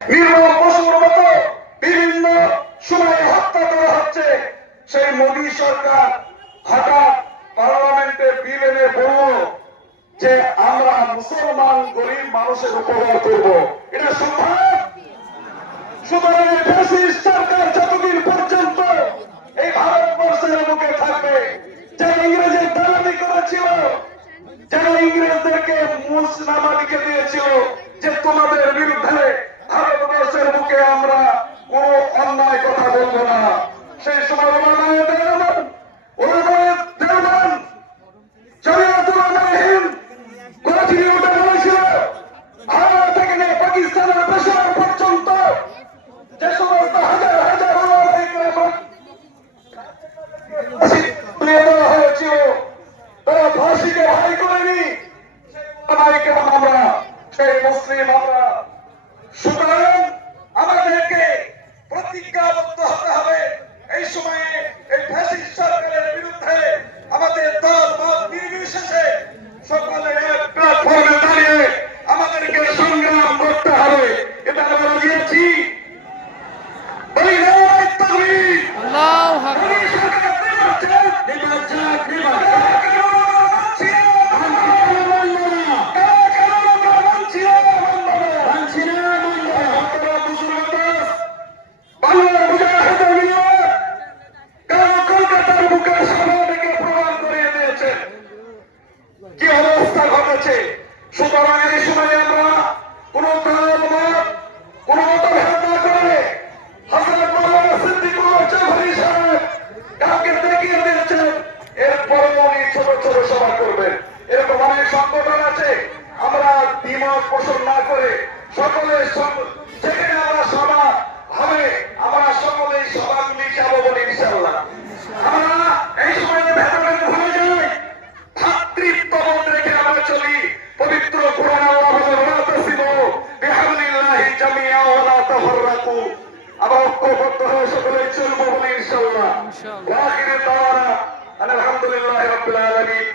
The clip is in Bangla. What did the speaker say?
নির্মল পশুর মতো বিভিন্ন সময় হত্যা করা হচ্ছে। সেই মোদী সরকার হঠাৎ পার্লামেন্টে বিল এনে বলল যে আমরা মুসলমান গরিব মানুষের উপকার করব। এটা সম্ভব? সুতরাং ফ্যাসিস্ট সরকার যতদিন পর্যন্ত এই ভারতবর্ষের বুকে থাকবে, যারা ইংরেজের দালালি করেছিল, যারা ইংরেজদেরকে মুসনামা লিখে দিয়েছিল যে তোমাদের বিরুদ্ধে ভারতবর্ষের বুকে আমরা কোন অন্যায় কথা বলবো না, সেই সময় পাকিস্তানের পেশার পর্যন্ত যে সমস্ত হাজার হাজার হয়েছিল তারা ফাঁসিকে ভাই করেনি, আমরা সেই মুসলিম আমরা। সুতরাং আমাদেরকে প্রতিজ্ঞাবদ্ধ হতে হবে এই সময়ে এই ফ্যাসিস্ট সরকারের বিরুদ্ধে। আমাদের দল মত নির্বিশেষে সকলে এক প্ল্যাটফর্মে দাঁড়িয়ে আমাদেরকে সংগ্রাম করতে হবে। এটা আমরা রাজি আছি। কি অবস্থা ঘটেছে। সুতরাং এই সময় আমরা কোন দল মত কোন মতভেদ না করে হযরত মাওলানা সিদ্দিকুর চৌধুরী সাহেব কাউকে দেখিয়ে দিয়েছেন, এরপরে উনি ছোট ছোট সভা করবেন। এরকম অনেক সংগঠন আছে, আমরা দ্বিমত পোষণ না করে সকলে যেখানে আমরা সভা হবে আমরা সকলেই সভাগুলি যাবো বলে ইনশাআল্লাহ। আমরা এই সময় ভেদাভেদ ভুলে যাই, ভাতৃত্ববোধ রেখে আমরা চলি। পবিত্র কোরআন আল্লাহ বলেন ওয়া তাসিমু বিহাবলিল্লাহি জামিআ ওয়া লা তাফাররাকু। আমরা ঐক্যবদ্ধ হয়ে সকলে চলবো বলে ইনশাআল্লাহ। ওয়া আখিরু দাওয়ানা আলহামদুলিল্লাহি রাব্বিল আলামিন।